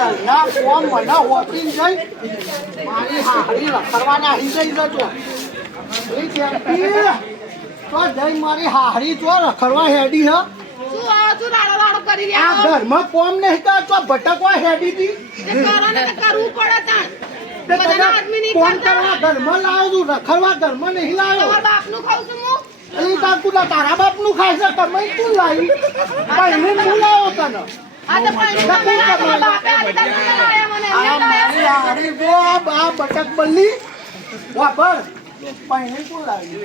ઘરના કોમ મને ઓપરીને જઈ મારી હારી રખડવાના આવી જઈ જજો એ કેતી તો જઈ મારી હારી તો રખડવા હેડી હ શું આવો છું રાડો કરી આ રહ્યા ઘરમાં કોમ નહીં કરતો ભટકવા હેડી દી કરવું પડે તાણ તે બધાના આદમી નહીં કોમ કરતા. કરવા ઘરમાં લાવ્યો છું રખડવા ઘરમાં નહીં લાવ્યો તમારા બાપનું ખાઉં છું હું અલી તાકુલા તારા બાપનું ખાય છે તમે તું લાવી પણ હું લાવ્યો તને આ તો પાણી તમારા બાપે આલી દાળ લાયા મને આ એમને મારી હારી જો આ બટક બલ્લી વાપર પૈણે તું લાવી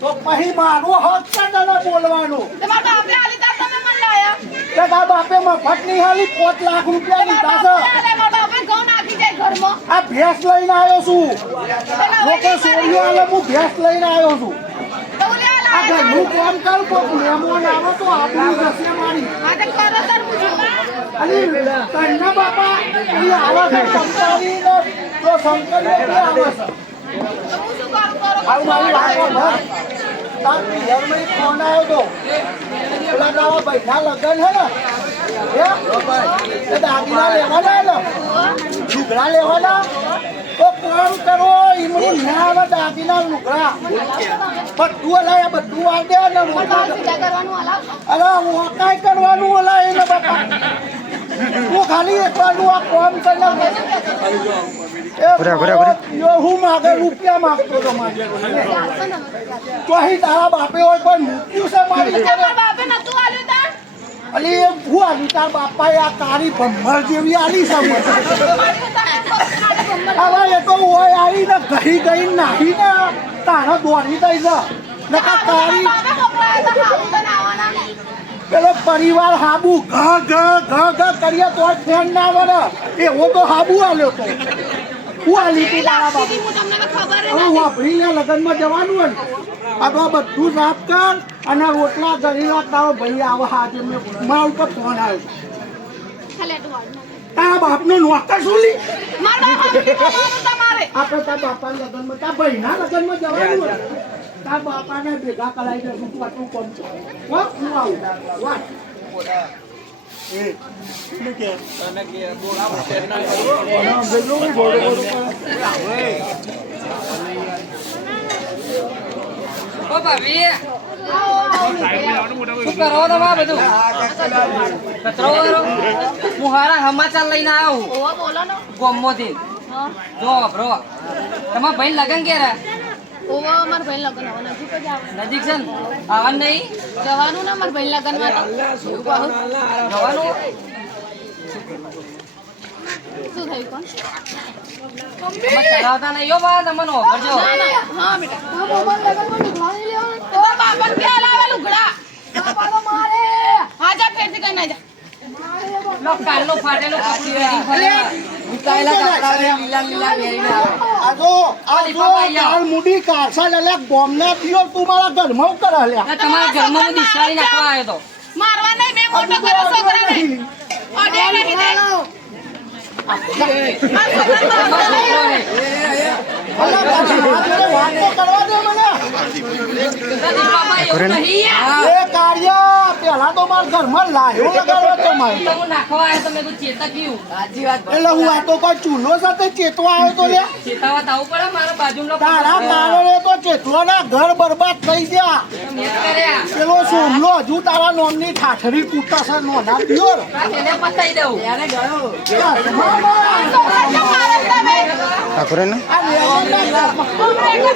તો પછી મારો હક છે તને બોલવાનો તમારા બાપે આલી દાળ તમે મને લાયા કે તારા બાપે મફત ની હાલી 5 લાખ રૂપિયા લીધા છે મારા બાપે ઘઉં નાખી જાય ઘરમાં આ ભેંસ લઈને આવ્યો છું લોકો સોડિયો આલે હું ભેંસ લઈને આવ્યો છું તો લે આ લાયા ઘરનું કામ કર કોક મહેમાન આવે તો આબરૂ જશે મારી આ તો કરો તાર પૂછું અલી કન્ના બાપા અલી આવા છે સંતાની ને તો સંકલ્પ આવે છે તો હું શું કામ કરો આ મારી વાત સાંભળ. તાર પિયરમાં એક ફોન આવ્યો તો પેલા તારા ભાઈના લગ્ન હે ને એ દાગીના લેવાના ને લુગડા લેવાના તો કોણ કરો ઈમનું ના આવે દાગીના લુગડા બધું હલાય બધું આવી દે ને સીધા કરવાનું હલાવ અરે હું કાંઈ કરવાનું હલાય એને બાપા હું ખાલી એકવાનું આ કોમ કરીને હું માગે રૂપિયા માગતો તો માગે તો અહીં તારા બાપે હોય કોઈ મૂક્યું છે મારી તમારા બાપે નતું આલ્યું તાણ અલી એ હું આલી તાર બાપાએ આ કાળી ભમ્મર જેવી આલી છે મને. હવે એ તો હોય આવીને ઘડી ગઈ નાહી ને તારા દોડી દઈ છે ને આ કાળી બાપે મોકલાયા તો હારું તો ના આવવાના પેલો પરિવાર હાબુ ઘ કરીએ તો ફેન ના વળે એવો તો હાબુ આલ્યો તો હું આલી તી તારા બાપા હું તમને તો ખબર જ હવે વાપરીને લગ્નમાં જવાનું હોય ને આ તો બધું સાફ કર અને રોટલા ગરીલા તારો ભાઈ આવે હાજર મારા ઉપર ફોન આવ્યો ખાલી આટલું વાળું. તારા બાપનો નોકર શું લી મારા બાપે કીધું તમારે આપણે તારા બાપાના લગ્નમાં તારા ભાઈના લગ્નમાં જવાનું હોય તારા બાપાને ભેગા કરાવી દે તું આટલું કોમ છે હો હું આવું વાત ઓ ભાભી આવો શું કરો તમે બધું કચરો વાળો હું હારા સમાચાર લઈને આવ્યો હું ઓવો બોલો ને ગોમમાંથી હા જો બ્રો તમારા ભાઈ લગન ક્યારે ઓવો અમાર ભાઈ લગન હવે નજીક જ આવે નજીક છે ને આવવાનું નહીં જવાનું ને અમાર ભાઈ લગનમાં તો એવું કહું. જવાનું શું થયું કોણ તમે ચલાવતા નહીં હો બા તમને ઓફરજો ના ના હા બેટા હા મોબાઈલ લગનમાં લુગડા નહીં લેવાનું તો બાપા ક્યાં લાવે લુગડા બાપા તો મારે હા જા ફેરથી કઈ ના જા લો કાલનો ફાટેલો કપડું પહેરી ફરે ઉતાયેલા કપડા લીલા લીલા પહેરીને આવે આ જો કાળ મુડી કારસા લલ્યા બોમના દિયો તું મારા ઘરમાં ઉતર હલ્યા આ તમારા ઘરમાં હું દિશાળી નાખવા આવ્યો તો મારવા નહીં મેં મોટો કર્યો છોકરાને ઓડે નહીં દે તમારો છોકરો હે વાત તો કરવા દે મને નથી બાબા એવું નહીં યાર. એ કાર્ય પેલા તો મારા ઘરમાં લાયો લગાડવા તો મારે તો હું નાખવા આવ્યો તો મેં કીધું ચેતા કયું એટલે હું આ તો કોઈ ચૂલો સાથે ચેતવા આવ્યો તો લ્યા ચેતાવા તો આવું પડે મારા બાજુનો તારા કારણે તો ચેતવાના ઘર બરબાદ થઈ ગયા મેં કર્યા પેલો સોમલો હજુ તારા નોમની ઠાઠરી કૂટા છે નોના પિયોર એને પતાઈ દઉં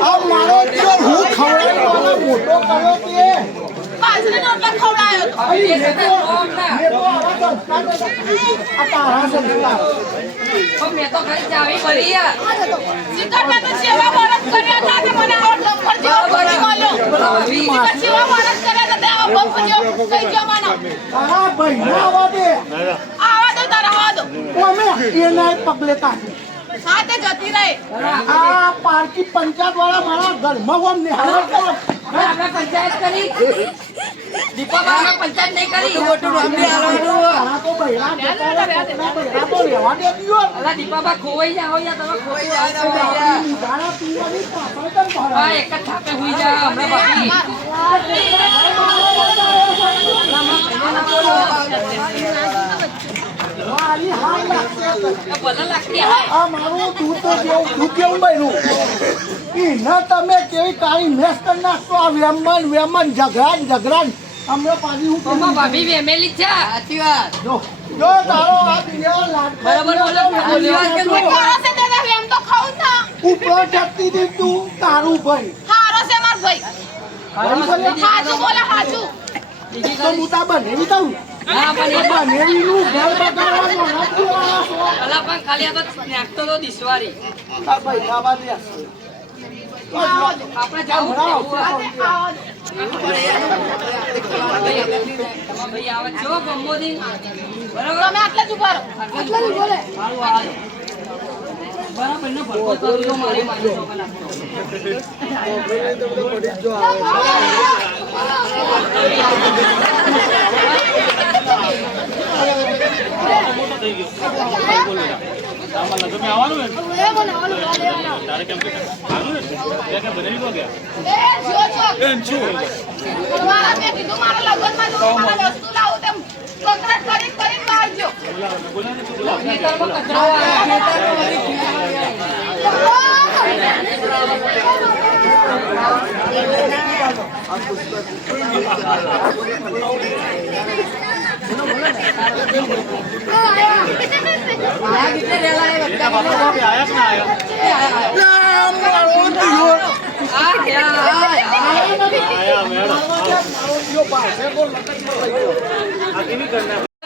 આ મારો પિયોર હું ખવડાવવાનો મોટો કર્યો તે પાછળનો પર ખવડાયો તો અલી મેં તો આવા સંસ્કાર તો આ તારા સંસ્કાર મેં તો ઘરે ચાવી ભરી યાર શિખરમાં તો સેવા માણસ કર્યા હતા તે મને આવો ડોક્ટર જેવો ઘોડો મળ્યો શિખર સેવા માણસ કર્યા હતા તે આવો બમ્પ જેવો કઈ ગયો માનો તારા ભાઈને આવવા દે આવા દો તારા આવા દો અમે એના પગલે કાઢી હા તે જતી રહી આ પારકી પંચાયત વાળા મારા ઘરમાં વમ નિહાળ કરો આપણે પંચાયત કરી દીપાબા પંચાયત નહીં કરી મોટું નામ બી તારા તો બૈરા દેતા બૈરા તો રહેવા દે દિયો અલા દીપાબા ખોવાઈ જાઓ યાર તમે ખોટું વાત કરો યાર તારા પિયોની પાછળ કેમ ભરાય આ એક જ છાપે હુઈ જા હમણાં બાકી તારી હાલ લાગશે ભલે લાગતી હોય. આ મારું દૂધ કેવું બન્યું એને તમે કેવી કાળી મેસ કરી નાખશો આ વેમન ઝઘડા અમને પાછી હું મમ્મા ભાભી વેમેલી જ છે સાચી વાત જો તારો આ દિયા લાડ બરાબર બોલો કોઈ કરો છે દાદા એમ તો ખાવું જ ના. ઉપર ચડતી હતી તું તારું ભાઈ હારો છે માર ભાઈ. હાચું બોલે હાચું. તો મુતા બનેવી દઉં હા પણ બનેવીનું ઘર બગાડવાનું નથી આ સો. અલા પણ ખાલી આ તો નાખતો તો દિસવારી આ ભાઈ ખાવા દે આપણે જાવું હમણાં ભાઈ આવે જો ગમોદી બરાબર તમે આટલા જ ઉભા રહો. આટલા જ બોલે. સારું આ બરાબર ને ભરતો તો મારી મારી છોકરા નાખતો મારા મેં કીધું મારા લગ્નમાં જો મારા વસ્તુ લાવું તેમ કોન્ટ્રાક્ટ કરીને લાવજો. ખેતરમાં કચરો આવે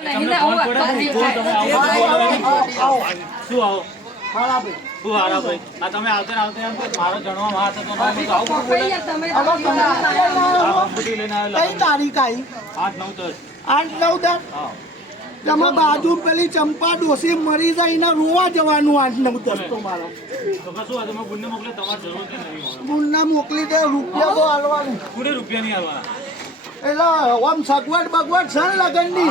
નહીં ને આવું અટકાવી તમે આવતે મારો જણવા તમે કઈ તારીખ આવી 8 8 9 10 તમે બાજુ પેલી ચંપા ડોસી મરી જાય ને રોવા જવાનું 8 9 10 તો મારો તો કશું તમે ગુણને મોકલે તમારે જરૂર કે નહીં ગુણના મોકલી દે રૂપિયા તો હાલવાનું પૂરે રૂપિયા નહીં આવવાના એટલે આમ સગવડ બગવડ છે ને લગનની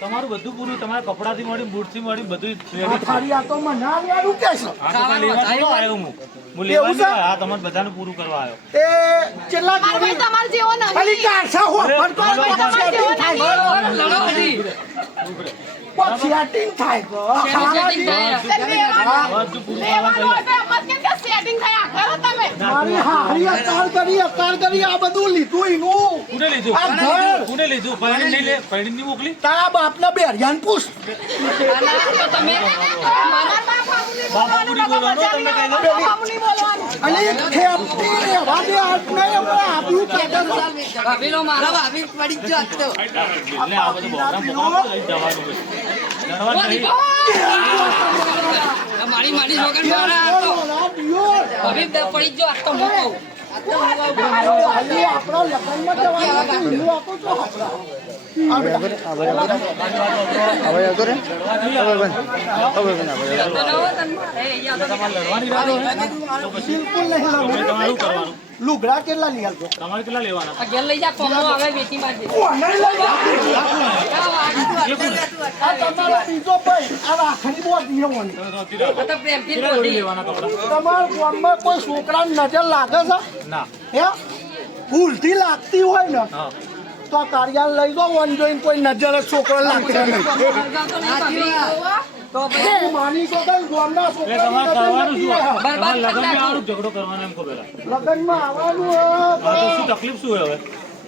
તમારું બધું પૂરું તમારા કપડાથી મળી બૂટથી મળી બધું ready છે. ખાલી આ તો મને હાલવાનું કે છે આ તો કાંઈ લેવા થોડો આવ્યો હું લેવા એવું નહીં છે? આવ્યો. આ તમારે બધાનું પૂરું કરવા આવ્યો એ કેટલા મારો ભાઈ તમારે જેવો ખાલી નહીં. 400 હો પણ તો મારો ભાઈ તમારે જેવો નહીં. લડો બધી સેટિંગ થાય તો setting થાય. બધું પૂરું કરવા લેવાનું હોય તો એમ જ કે setting થાય. આ કરો તમે. મારી હારી અતાર કરી આ બધું લીધું એનું કોને લીધું આ ઘર કોને લીધું પૈણી નહીં લે પૈણી નહીં મોકલી તારા બાપના બેરિયાન પૂછ તો તમે મારા બાપુની બોલવાનું, બાપુની બોલવાનું, તમને કહી દઉં. બાપુની બોલવાનું. અને ખેપટી રહેવા દે આટલે એમણે આપ્યું કાઢે ભાભી લો મારો ભાભી પડી જ એટલે આ બધું બોકરા બોકરા લઈ જવાનું છે. જણવાનું નહીં. મારી મારી છોકરી મારા આ તો ભાભી પડી જ જો આ તો મોકો આપણા લગ્નમાં જવાનું હતું, એનું આપો છો લડવાની રાહ હોય તો પછી બિલકુલ નહીં તમે લડવું. તમારું કરવાનું લુગડા કેટલા લઈ આવજો તમારે કેટલા લેવાના આ ઘેર લઈ જા કોમો આવે વેચી મારજે કોને લઈ આ તમારો બીજો ભાઈ આ રાખડી બોધી હોવાની આ તો પ્રેમથી જ કેટલા જોડી બોલી લેવાના કપડા તમારા ગામમાં કોઈ છોકરાની નજર લાગે છે ના હે ભૂલથી લાગતી હોય ને હા તો આ કાર્યાલય લઈ જાઓ વન જોઈને કોઈ નજર જ છોકરો લાગશે નહીં તો હું માની તો કઈ ગામના એટલે છોકરાની તમારે નજર કરવાનું નથી શું આવે. તમારે લગ્નમાં આવવાનું ઝઘડો કરવાનો એમ કહો પેલા લગ્નમાં આવવાનું હા તો હોય શું તકલીફ શું હોય હવે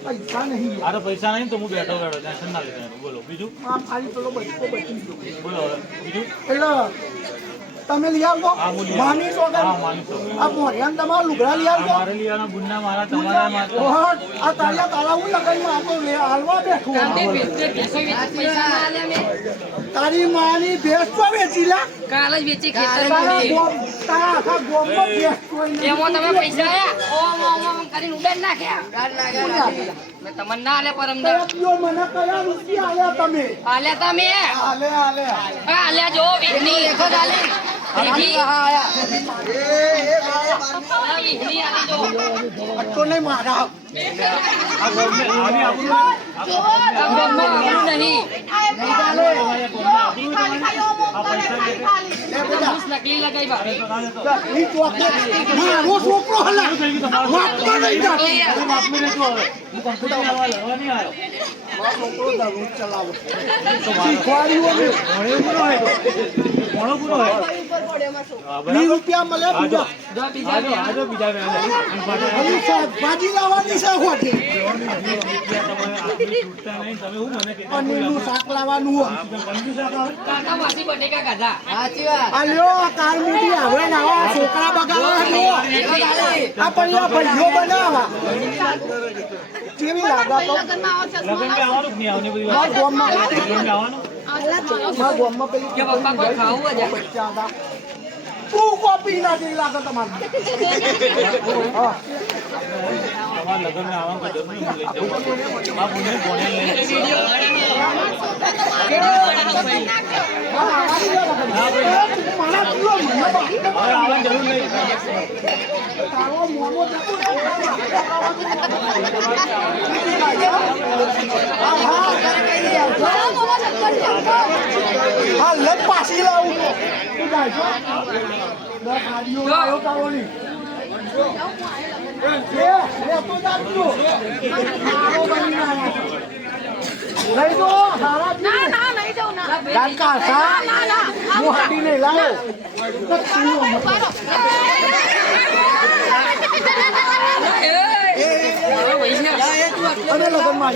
તો પૈસા નહીં આ તો પૈસા નહીં તો હું બેઠો ટેન્શન ના લેતા બોલો બીજું આ ખાલી પેલો બચકો બચી ગયો બોલો હવે બીજું એટલે તમે લઈ આવજો હા હું લઈ માની તો આવું. હા માની તો આ મોરિયાન તમારા લુગડા લઈ આવજો મારે લીવાના ગુન્ના મારા તમારા મારા ઓહો, આ તારા તારા હું લગ્નમાં આતો લે હાલવા બેઠું પૈસા ના આલ્યા મેં તારી માની ભેંસ તો વેચી લા કાલ જ વેચી તારા ખેતર તારા આખા ગોમમાં ભેંસ કોઈ નહીં. એમાં તમે પૈસા આયા ઓમ ઓમ ઓમ કરીને ઉડાડ નાખ્યા મેં તમને ના આલ્યા પરમદા કયા પીઓ મને કયા રૂપિયા આલ્યા તમે આલ્યા તમે હાલે હાલે આલ્યા જો વીજળી લેખો આલી વીજળી વીજળી આલી જો તો નહીં મારા આ ગમે આની આપણું આવું નહીં આ પૈસા લે એ બધા નકલી લગાઈ ભાભી ઈ ચોકે મારો છોકરો હલા વાપતો નહીં જા. હું બાપને લેતો હવે હું કંપની આવવા લડવા નહીં આવ્યો છોકરો દરરોજ ચલાવો શીખવાડ્યું અમે ઘણો પૂરો હોય. હા, બરાબર. 20 રૂપિયા મળે બીજા આજો બીજા હજી શાકભાજી લાવવાની છે ખોટી પનીરનું શાક લાવવાનું હોય કાકા માસી બટેકા ખાધા. સાચી વાત. આ લ્યો આ કાર મૂકી હવે નવા છોકરા બગાડવા લ્યો. આ પૈયા ભાઈઓ બનાવવા કેવી લાગે તો લગ્નમાં આવો છો લગ્ન કે આવવાનું જ નહીં, આવવાની બધી મારા વાત. ગામમાં લગ્ન કે આવવાનું. મારા ગામમાં પેલી કે પપ્પા કોઈ ખાવું જ આ. બચ્ચા હતા તું કોપી ના જેવી લાગે તમારે હા તમારા લગ્નમાં આવવાનું કોઈ જરૂર નહીં, હું લઈ જાઉં. આ બોને બોને લઈ હવે આવવાની જરૂર નહીં. હા લગ પાછી લાવું તું જાયજો દસ આડીઓ આવ્યો કાવોની લેતો જાજો મારો બની લઈ જો સારા ના ના નહીં જાઉં ના કાકા સા ના ના હું હાટી નહીં લાવ્યો અને લગન માં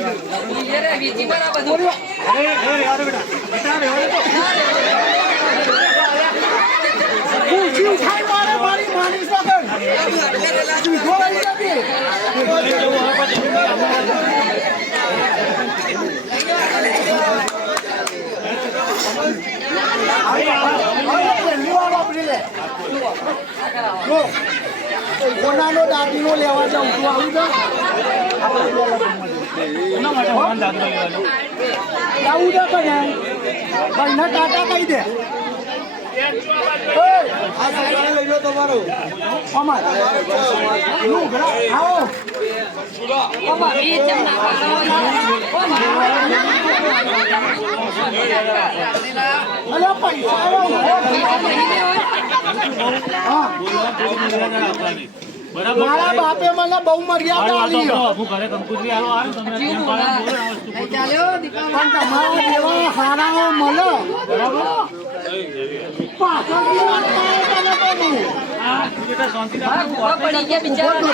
પૂછી ઉઠાઈ મારે મારી માની સગન સીધો લઈ જતી કોનાનો દાદીનો લેવા જાઉં છું આવું છે એના માટે ભગવાન દાદુ લેવાનું. આવું છે કઈ ભાઈને ટાટા કહી દે આ સગાઈ લઈ લો તમારો અમાર લુગડા આવો અલે પૈસા હા બરાબર. મારા બાપે મને બહુ મર્યાદા આલી છે. હું ઘરે કંકુતરી આલો હારું તમને કેમ પાડે બોલો આ વસ્તુ ખોટી. પણ તમારા જેવા હારાઓ મળે પાછળથી વાત કરે તને બધું. આ તું બેટા શાંતિ રાખ. પડી ગયા બિચારા.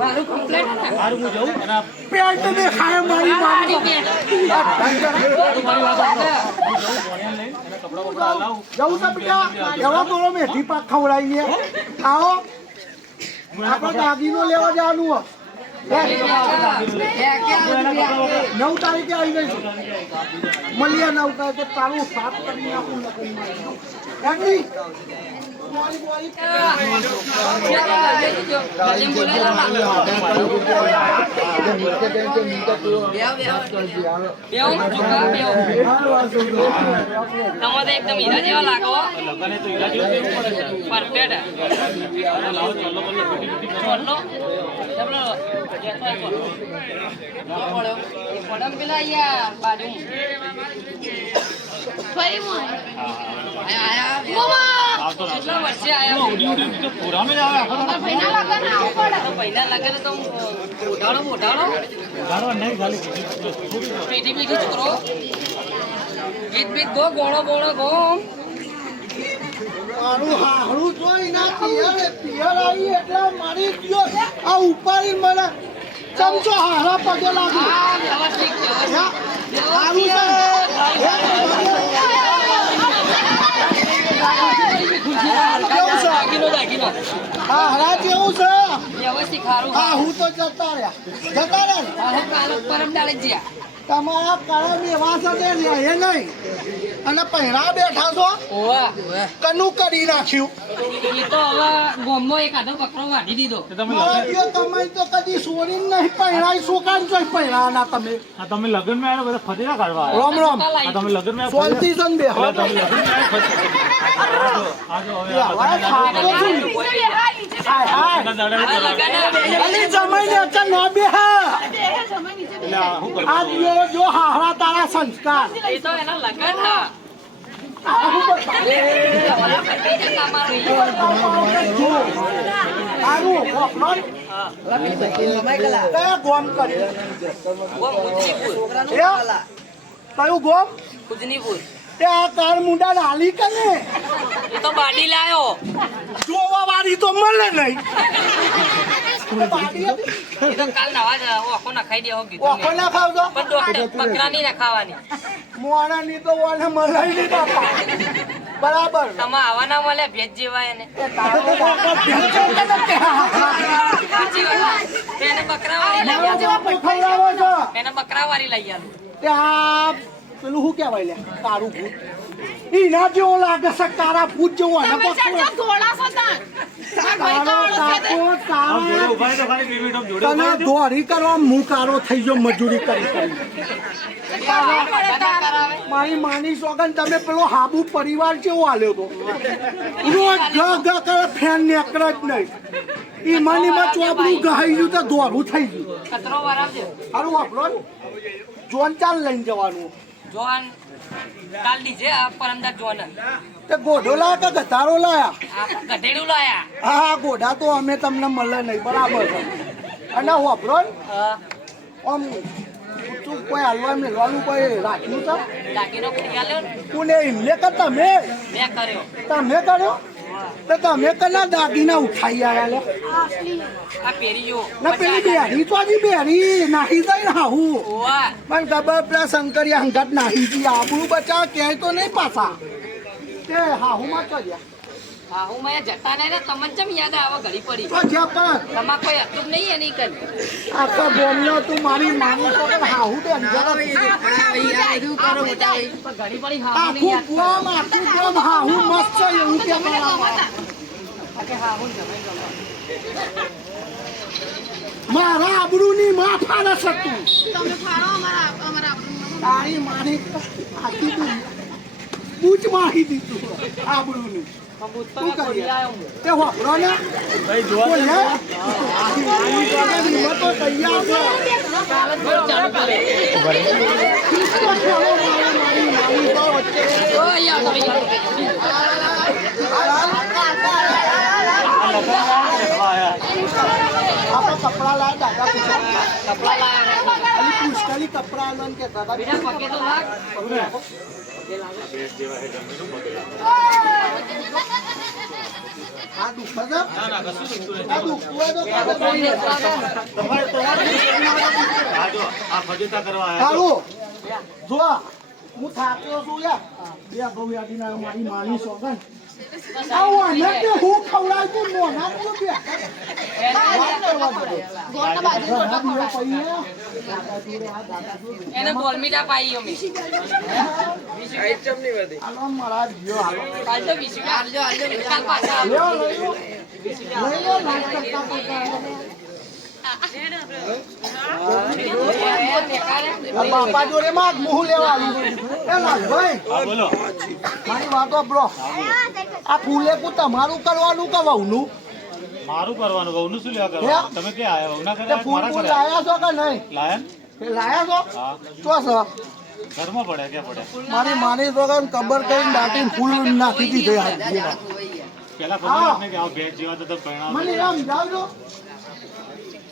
મારું કમ્પ્લેટ હારું હું જઉં અને આ પેન્ટ દેખાય મારી મારી મારી વાત સાંભળો. હું જઉં ભણ્યા લઈને અને કપડાં બપડા હલાવું. જવું છે બેટા એવા થોડો મેથી પાક ખવડાવીએ આવો આપણે દાદીનો લેવા જવાનું હોય 9 તારીખે આવી ગઈ મળીએ 9 તારીખે તારું 7 કરી નાખું એમની એકદમ હીરા જેવા લાગો. લગને તો ઈલાજ એવું કેવું પડે છે. પરફેક્ટ. અરે લાવો ચલો બોલો પીટી પીટી કરો. પડમ પેલા અહીંયા બાજુ ફરી હું આયા આવતો ના. કેટલા વર્ષે આયા ઉડી ઉડી તો પૂરામે જ આવે આખો દાડો. ભાઈના લગ્ન આવું પડે તો પહેલા લગન તો મોટાડો જાણવા નહીં ખાલી પીઠી પીઠી છોકરો ગીત બીત ગો ગોળો બોળો ગો. મારું હાહરું જોઈ ના પિયર આવી એટલે મારી ગયો આ ઉપાડી મને ચમચો હારા પગે લાગી વ્યવસ્થિત સારું છે દાગીનો હારા જેવું છે વ્યવસ્થિત ખારું હા હું તો જતા રહ્યા ને કાલ પરમ દાડે જ જ્યાં તમારા કરમ એવા છે ને લે નહીં અને પહેરા બેઠા છો ઓવા કનું કરી નાખ્યું એ તો હવે ગોમનો એક આધો બકરો વાઢી દીધો. તો તમે મારા લગન જેવો તમે તો કદી સોરી નહીં પહેરાય શું કામ છો પહેરાના તમે આ તમે લગનમાં આવ્યા બધા ફતેરા કાઢવા આવ્યા. રામ રામ આ તમે લગનમાં આવ્યા શાંતિ છે ને બેહો. તમે લગનમાં આવ્યા આજો હવે આ હવે ખાતો છું. હાય હાય. બધા દાડા અલી જમાઈને અચાનક ન બેહા. એટલે આ શું કરું? આ જો હારા તારા સંસ્કાર એ તો એના લગન હા. સારું હા કયા ગોમ કરી છોકરાનું એ? કયું ગોમ કુજનીપુર તે આ કાર મુંડા નાલી કે ને એ તો બાડી લાયો જોવા વાળી તો મળે નહીં બાડી હતી? એ તો કાલ નવા જ ઓખો નખાઈ દેવો કીધું ઓખો મેં. ના ખાવજો પણ ડોક્ટર બકરાની નખાવાની મોણાની તો ઓને મલાઈ નહીં બાપા બરાબર તમે આવા ના મળે ભેજ જેવા એને એ તારો બાપા ભેંચો કે ને કે? સાચી વાત. એને બકરાવાળી લઈ મારો આલો. બાપો ખવડાવો છો એને બકરાવાળી લઈ આલો. તે આ પેલું શું કહેવાય લે કારું ભૂત ઈના જેવો લાગે છે કારા ભૂત જેવો અને તમે ચાલ જાઓ, ધોળા છો તાન. મારા ભાઈ તો કારો ઓળખે છે. કાકો આમ જોડે તારા ઉભા રહી તો ખાલી 2 મિનિટ આમ જોડે તને ઉભા રહેજો. દોરી કરવા હું કારો થઈ ગયો મજૂરી કરી કરી મારી માની સોગન તમે પેલો હાબુ પરિવાર કેવો આલ્યો તો રોજ ગ ગ કરે ફેન નેકળે જ નહીં ઈ માનીમાં ચોપડું ગહાઈ ગયું તો દોરું થઈ ગયું કચરો વરાવજો. સારું વાપરો ને જોન ચાલ લઈને જવાનું જોન કાલ દીજે આ પરમદાર જોન તે ગોઢો લાયા કે ગધારો લાયા આ ગધેડું લાયા. હા ગોઢા તો અમે તમને મળે નહીં બરાબર છે અને વાપરો ને આમ તું કોઈ હાલવા મેળવાનું કોઈ રાખ્યું છે દાગીનો કરી આલ્યો ને કોને એમને કે તમે મેં કર્યો. તમે કર્યો તો તમે કના દાગીના ઉઠાઈ આવ્યા લે આ પહેર્યો. ના પેલી બેરી તો હજી બેરી નાહી જાય ને હાહુ ઓવા. પણ ખબર પેલા શંકરિયા હંગાત નાહી ગઈ આબરૂ બચાવ ક્યાંય તો નહીં પાછા તે હાહુમાં ચડ્યા હા હું મેં જતા નહીં ને તમને ચમ યાદ આવે ઘડી પડી તો જ્યાં પણ તમાર કોઈ હતું જ નહીં એની કઈ આખા બોમ્બનો તું મારી માની તો કે હાહુ તે ઘડી પડી હા આખું ગોમ હાહુ મસ્ત છે એવું કે મારા આબરૂની માફા ન શકતું તમે ફાડો અમારા આબરૂમાં. તારી મારી આખી તું બૂચ માહી દીધું આબરૂની શું કરીએ તે વાપરો ને ભાઈ જોવા બોલ દે. હે આની જોડે હિંમતો તૈયાર છે ખિસ્સો ખેલો મારી તો વચ્ચે આપણે કપડા લાયા દાદા પૂછો કપડા લાયા અલી પુષ્કલી કપડા લન કે દાદા બીજા પગે તો લાગ આ દુખે છે ના ના કશું દુખતું નથી. આ દુખતું હોય તો કાઢે પડી આ જો આ ફજેતા કરવા આયા છો. હાલો જો હું થાક્યો છું યાર બે બહુ યાદી ના મારી માની સોગન આવું આને કે હું ખવડાવ તું મોના તું બે વાત કરવા દે ગોળના બાજુ ઘણા દિવસ પડી હે એને બોલમીટા પાઈ અમે આલો મારા જીઓ હાલો કાલ તો વિસુ આલજો કાલ પાછા લ્યો લઈ લો નાચ કરતા કરતા આ બાપા જોડે માં મુહ લેવા આવ્યું એ લાલભાઈ હા બોલો. મારી વાતો બ્રો આ ફૂલે કુ તમારું કરવાનું કે વહુનું મારું કરવાનું વહુનું શું લેવા હે? કરવાનું? તમે ક્યાં આયા? વહુના તે કર્યા? ફૂલ મારા ફૂલ કર્યા? લાયા છો કે નહીં લાયા ને? એ લાયા છો હા. તો સર ઘરમાં પડ્યા ક્યાં પડ્યા? મારી માની તો કબર કરીને દાટીને ફૂલ નાખી દીધી આ પેલા ખબર આપને કે આ ભેજ જેવા તો તમે પરણાવો મને છો. એમ જાવજો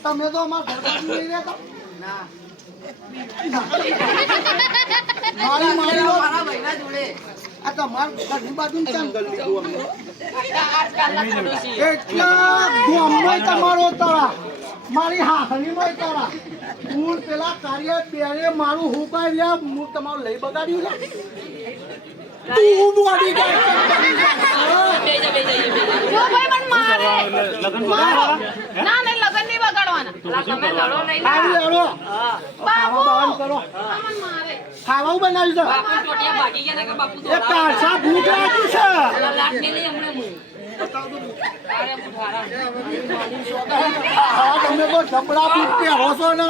તમે તો અમારા ઘર બાજુ નહીં રહેતા મારી મારી આ તમારા ઘરની બાજુ કેમ કરી લીધું અમને આજકાલના ખડોશી એટલા ગામમાં તમારો તળા મારી હાહરીમાં તળા હું પેલા કાર્ય બેરે મારું હું કઈ લે હું તમારું લઈ બગાડ્યું છે તું દોડી જાય બેજા જો ભાઈ પણ મારે લગ્ન બગાડવાના? હે? ના નહીં લગન નહીં બગાડવાના તો પછી તમે લડો કરવાનું? નહીં સારું લેડો હા ખાવા બાવાનું કરો અમન મારે ખાવાનું બનાવ્યું છે બાપુ ટોટિયા ભાગી ગયા ને કે બાપુ એ કાચા ભૂખ લાગી છે લાટ ને લઈ હમણાં હું અરે બુઢારા હા તમે તો ચપડા બૂટ પહેરો છો ને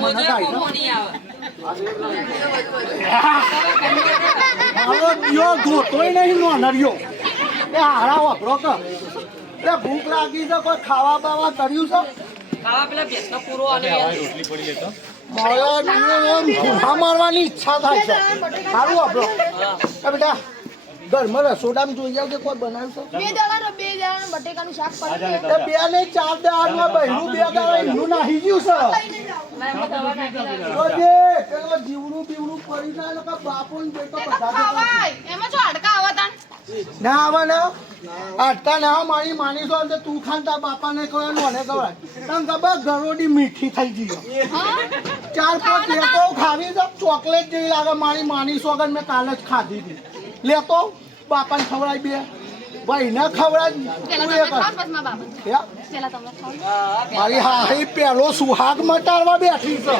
મોજે કોમોની આવે મારો દિયો ધોતોય નહીં નો નર્યો એ હારા વાપરો કે એ ભૂખ લાગી છે કોઈ ખાવા બાવા કર્યું છે ખાવા પેલા ભેંસનો પૂરો આલે હવે રોટલી પડી લેતો. મારો દિયો એમ ભૂખા મારવાની ઈચ્છા થાય છે સારું વાપરો એ બેટા ઘરમાં રસોડામાં જોઈ આવજે કોઈ બનાવ્યું છે બે દાડાનું બટેકાનું શાક પડી એ બે ને 4 દાડામાં બહેનું 2 દાડા એનું નાહી ગયું છે જોજે પેલો જીવડું બીવડું પડી ના લોકો બાપુ ને બેટો બધા ખાવાય એમાં જો હાડકા આવતા ના આવે ને અટકા ના મારી માની છો તો તું ખાન તાર બાપાને કહે મને ખવડાય તને ખબર ગરોડી મીઠી થઈ ગઈ હા 4-5 લેતો ખાવી તો ચોકલેટ જેવી લાગે મારી માની સોગન મેં કાલે જ ખાધી હતી લેતો બાપાને ખવડાય બે ભાઈ ના ખવડાય પેલા તું તમે એ કર. ખાઓ પછી મારા બાપા હે? પેલા તમે ખાઓ મારી હારી પેલો સુહાગ મટાડવા બેઠી છે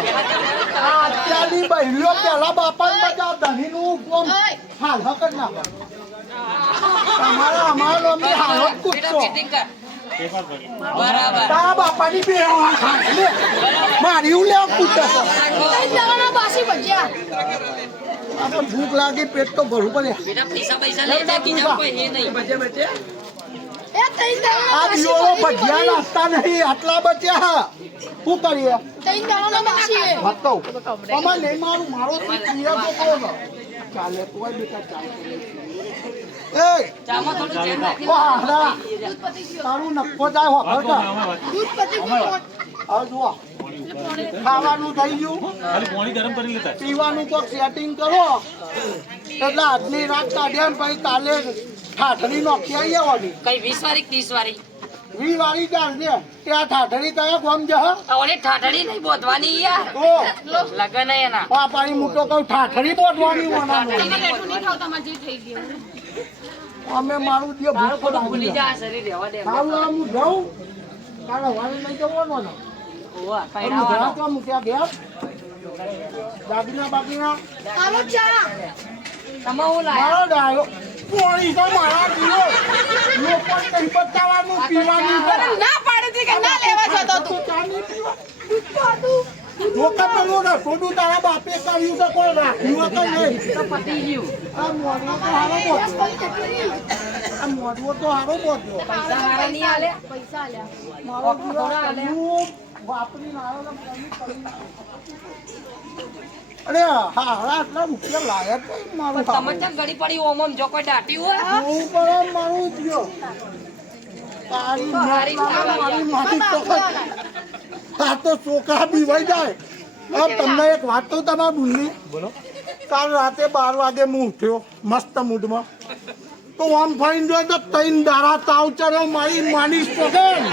આ અત્યારની બહેરીઓ પેલા બાપાને બધા ધણીનું કોમ ઓય. હાલ હકર ના કર. તમારા અમારો અમને હાલો જ કૂદશો. તારા બાપાની બે વાર ખાય લે. મારી હું લેવા કૂદે છે. ત્રણ દાડાના બાસી ભજીયા આપણે ભૂખ લાગી પેટ તો ભરવું પડે બેટા પૈસા લઈ જાય બીજા કોઈ એ નહીં એ ત્રણ દાડાના આ બાસી દિયોળો ભજીયા નાખતા નહીં આટલા બચ્યા શું કરીએ ત્રણ દાડાના બાસી હતો અમાર નહીં મારું મારો ક્લિયર તો કહો છો ચાલે તોય બેટા ચાલે એ ચામાં થોડું ધ્યાન રાખી ઓ હાડા તારું નખો જાય હોભળતા દૂધ પતી ગયું આ જુઓ ખાવાનું થઈ ગયું ખાલી પાણી ગરમ કરી લેતા પીવાનું કોક સેટિંગ કરો એટલે આજની રાત કાઢ્યા ને પછી કાલે ઠાઠડી નોખી આવી આવવાની કઈ 20 વાળી 30 વાળી 20 વાળી ચાલશે ત્યાં ઠાઠડી કયા ગોમ જહ ઓલે ઠાઠડી નહીં બોધવાની યાર ઓ લગન હે એના પાપાની મૂકો કહું ઠાઠડી બોટવાની હોનાનું તમે લેટું નહીં ખાવ તમારે જે થઈ ગયું અમે મારું જે મારું ભૂખ ખોટું ભૂલી જા શરીર રહેવા દે હાલો હું જાઉં કાલે વારે નહીં જવાનો ને ઓવા ઘણા પૈરાવાનો તો મૂક્યા ગયા દાગીના બાગીના આવો ચા તમે હું લાયા મારો ડાયો પોણી તો મારા પીવો લોકો કઈ બતાવવાનું પીવાનું અરે ના પાડી હતી કે ના લેવા જતો તું લોકો પેલું ને થોડું તારા બાપે કર્યું છે કોઈ રાખ્યું કે નહીં તો પતી ગયું આ મોઢવો તો હારો બોધ્યો આ મોઢવો તો હારો બોધ્યો પૈસા વાળા નહીં આલે પૈસા આલ્યા મારો થોડા હાલે. હું વાપરીને આવ્યો ને કરી. અરે હારા આટલા રૂપિયા લાયક કઈ મારું તમે કેમ ઘડી પડી ઓમ ઓમ જો કોઈ દાટી હોય હું પણ મારું થયો તારી હારી મારી મારી તો આ તો ચોખા બીવાઈ જાય હવે તમને એક વાત તો તમારા બુનની બોલો કાલ રાતે 12 વાગે હું ઉઠ્યો મસ્ત મૂડમાં તો આમ ફાઈન જોઈ તો 3 દાડા તાવ ચડ્યો મારી માની પોગન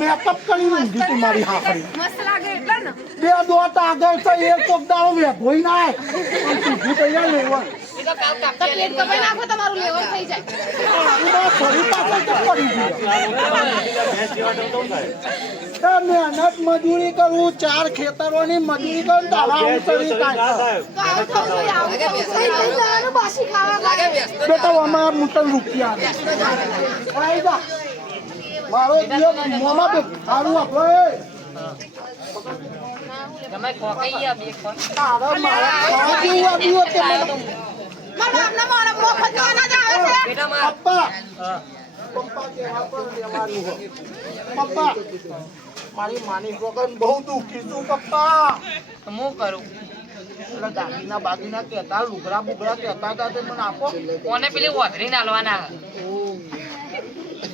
મેકઅપ કરી ઊંઘી તું મારી હાફરી મસ્ત લાગે એટલે ને બે દોત આગળ તો એક કોક દાડો વેભોઈ ના ઊંઘી તૈયાર લેવન એ તો કાલ તો પેટ કપાઈ નાખો તમારું લેવલ થઈ જાય આમાં ફરી પાછળ તો પડી ગયો મહેનત મજૂરી કરું 4 ખેતરોની મજૂરી કરું તારા ઉતરી કાંઈ તો આવું થવું જોઈએ આવું થવું જોઈએ ત્રણ દાડાનું બાસી ખાવા લાગે બેટા અમારા મુતન રૂપિયા આઈ જા મારો દિયો મોમાં બે સારું આપણે તમે કોકાઈ ગયા બે ફોન તારા મારા ખાવા જેવું આપ્યું તે મને મારા બાપના મારા મોફત ખાવાના જ આવે છે બેટા માર પપ્પા પપ્પા કેવા પર અમારું હો પપ્પા મારી માની વગર બહુ દુખી છું પપ્પા હું કરું એટલે દાગીના બાગીના કહેતા લુગડા બુગડા કહેતા હતા તે મને આપો કોને પેલી વધરી નાલવાના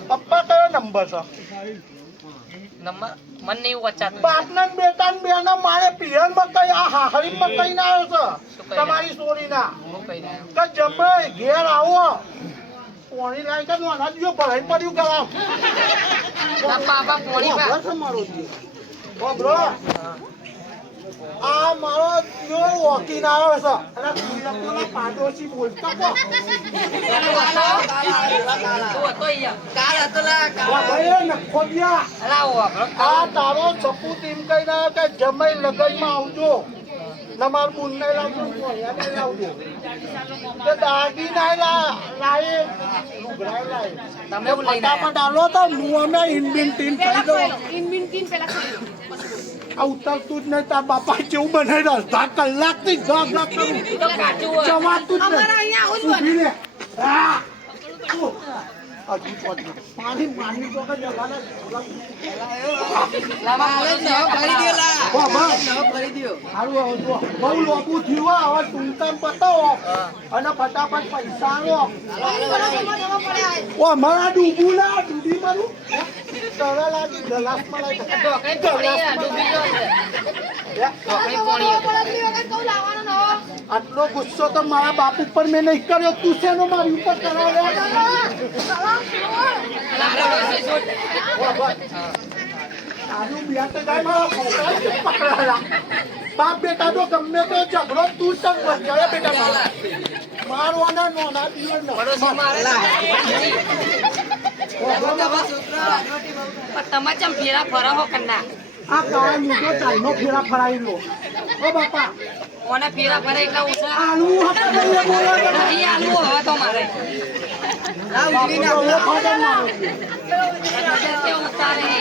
પપ્પા કયો નંબર છે નંબર મન નહીં વચાતું બાપના ને બેટા ને બેના મારે પિયર માં કઈ આ હાહરી માં કઈ ના આવ્યો શું છે કઈ તમારી સોરી ના હું કઈ ના કે જમાઈ ઘેર આવો પોણી લાઈ કે નો દિયો ભરાઈ પડ્યું ગલામ બાપા પોણી પા છે મારો દિયો ઓ બ્રો આ મારો દિયો વોકિંગ આવે છે અને કુલકોના પાડોશી બોલતા કો તું હતો યાર કાલ હતો લા ભાઈ નખો દિયા અલા વાપરો આ તારો સપૂત એમ કહી ના કે જમાઈ લગનમાં આવજો નમાર બુન ને લાવજો કોયા ને લાવજો તે દાગી ના લાય લુગડા લાય તમે હું લઈને ફટાફટ આલો તો હું અમે ઇન્બિન ટીન થઈ પેલા દો ખાઈ લો ઇન ટીન પેલા ખાઈ લો આ ઉતરતું જ નહીં તાર બાપા જેવું બનાવી દો 10 કલાકથી જગ કરું તો કાચું હોય જવાતું જ અમારા નહીં અહીંયા આવું જ ઊભી રે હા હજુ તો જ. પાણી માની તો કે જગાના સારું હવે જો બહુ લોબુ થયું હોય, હવે ટૂંકામ પતાવો અને ફટાફટ પૈસા આવો. ઓ અમારા ડૂબું ના ડૂબી મારું તળા લાગી ગલાસમાં લાગી આટલો ગુસ્સો તો મારા બાપ ઉપર મેં નહીં કર્યો, તું શેનો મારી ઉપર કરાવ્યો? તારું બે તો જાય મારા છોકરા જ પકડાયેલા. બાપ બેટા તો ગમે તો ઝઘડો તું તક બંધાય બેટા મારવાના નોના દિવસ તમે ચમ ફેરા ફરો કન્ના આ કાળ મૂકો ચાલનો ફેરા ફરાઈ લો. ઓ બાપા ઓને ફેરા ફરે એટલા ઓછા આલુ હતા નહીં બોલા નહીં આલુ હવે તો મારે બાપુ તો હવે ફાડે મારો. ઉતારે